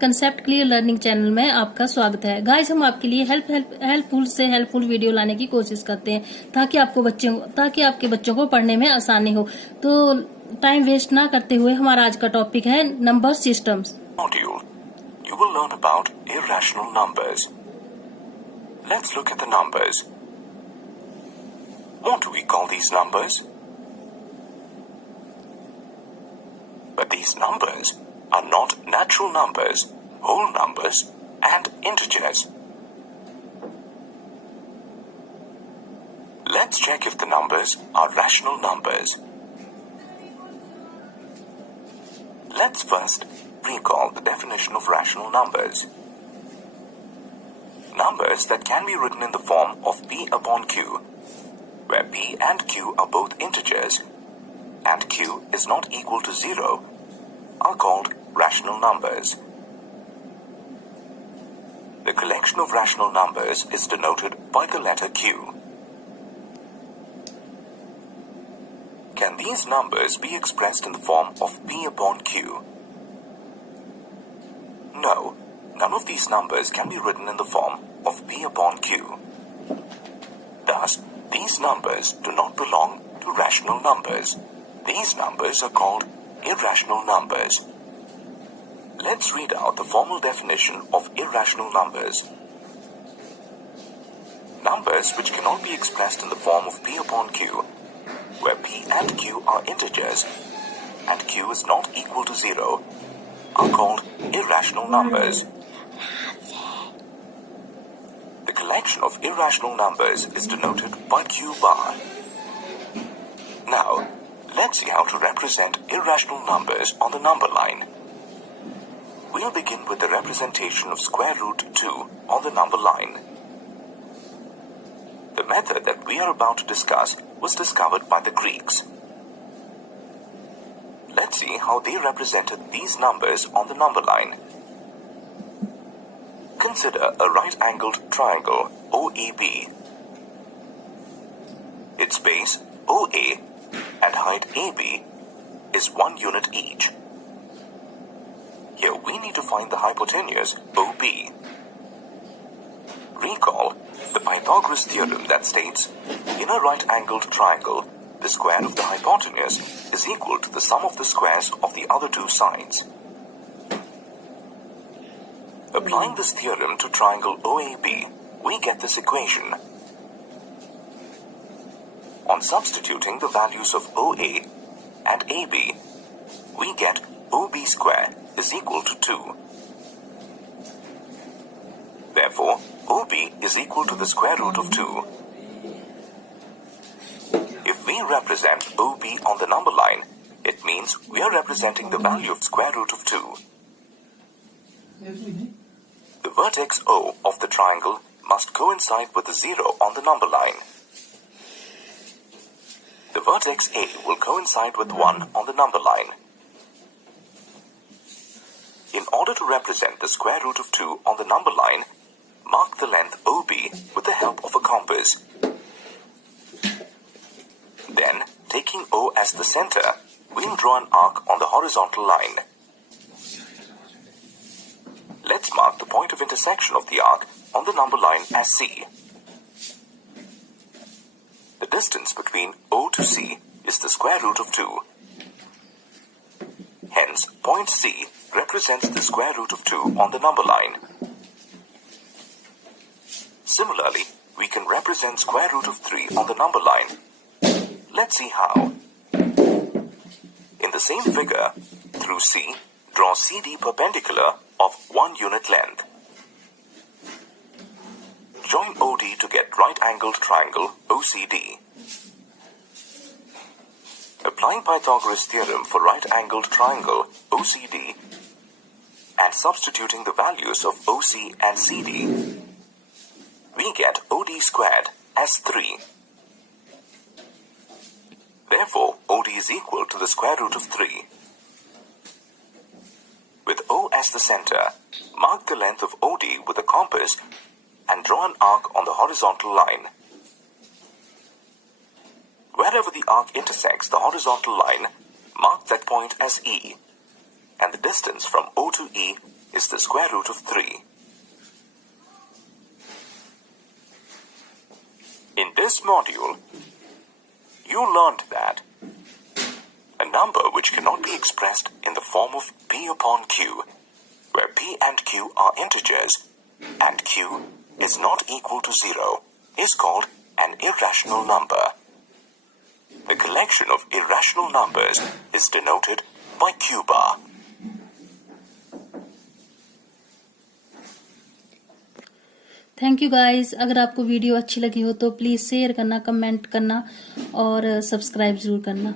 Concept clear learning channel में आपका स्वागत है। गाइस, हम आपके लिए हेल्पफुल वीडियो लाने की कोशिश करते हैं ताकि आपके बच्चों को पढ़ने में आसानी हो। तो टाइम वेस्ट ना करते हुए हमारा आज का टॉपिक है number systems. Module. You will learn about irrational numbers. Let's look at the numbers. What do we call these numbers? But these numbers are not natural numbers, whole numbers, and integers. Let's check if the numbers are rational numbers. Let's first recall the definition of rational numbers. Numbers that can be written in the form of P upon Q, where P and Q are both integers and Q is not equal to 0, are called rational numbers. The collection of rational numbers is denoted by the letter Q. Can these numbers be expressed in the form of P upon Q? No, none of these numbers can be written in the form of P upon Q. Thus, these numbers do not belong to rational numbers. These numbers are called irrational numbers. Let's read out the formal definition of irrational numbers. Numbers which cannot be expressed in the form of P upon Q, where P and Q are integers and Q is not equal to 0, are called irrational numbers. The collection of irrational numbers is denoted by Q bar. Now, let's see how to represent irrational numbers on the number line. We'll begin with the representation of square root 2 on the number line. The method that we are about to discuss was discovered by the Greeks. Let's see how they represented these numbers on the number line. Consider a right-angled triangle OEB. Its base OA and height AB is 1 unit each. Here we need to find the hypotenuse OB. Recall the Pythagoras theorem that states, in a right-angled triangle, the square of the hypotenuse is equal to the sum of the squares of the other two sides. Applying this theorem to triangle OAB, we get this equation. On substituting the values of OA and AB, we get OB square is equal to 2. Therefore, OB is equal to the square root of 2. If we represent OB on the number line, it means we are representing the value of square root of 2. The vertex O of the triangle must coincide with the 0 on the number line. The vertex A will coincide with 1 on the number line. In order to represent the square root of 2 on the number line, mark the length OB with the help of a compass. Then, taking O as the center, we'll draw an arc on the horizontal line. Let's mark the point of intersection of the arc on the number line as C. The distance between O to C is the square root of 2. Hence, point C represents the square root of 2 on the number line. Similarly, we can represent square root of 3 on the number line. Let's see how. In the same figure, through C, draw CD perpendicular of 1 unit length. Join OD to get right-angled triangle OCD. Applying Pythagoras theorem for right-angled triangle OCD and substituting the values of OC and CD, we get OD squared as 3. Therefore, OD is equal to the square root of 3. With O as the center, mark the length of OD with a compass and draw an arc on the horizontal line. Wherever the arc intersects the horizontal line, mark that point as E, and the distance from O to E is the square root of 3. In this module, you learned that a number which cannot be expressed in the form of P upon Q, where P and Q are integers and Q is not equal to 0, is called an irrational number. The collection of irrational numbers is denoted by Q bar. Thank you guys. अगर आपको video अच्छी लगी हो तो please share करना, comment करना और subscribe जरूर करना।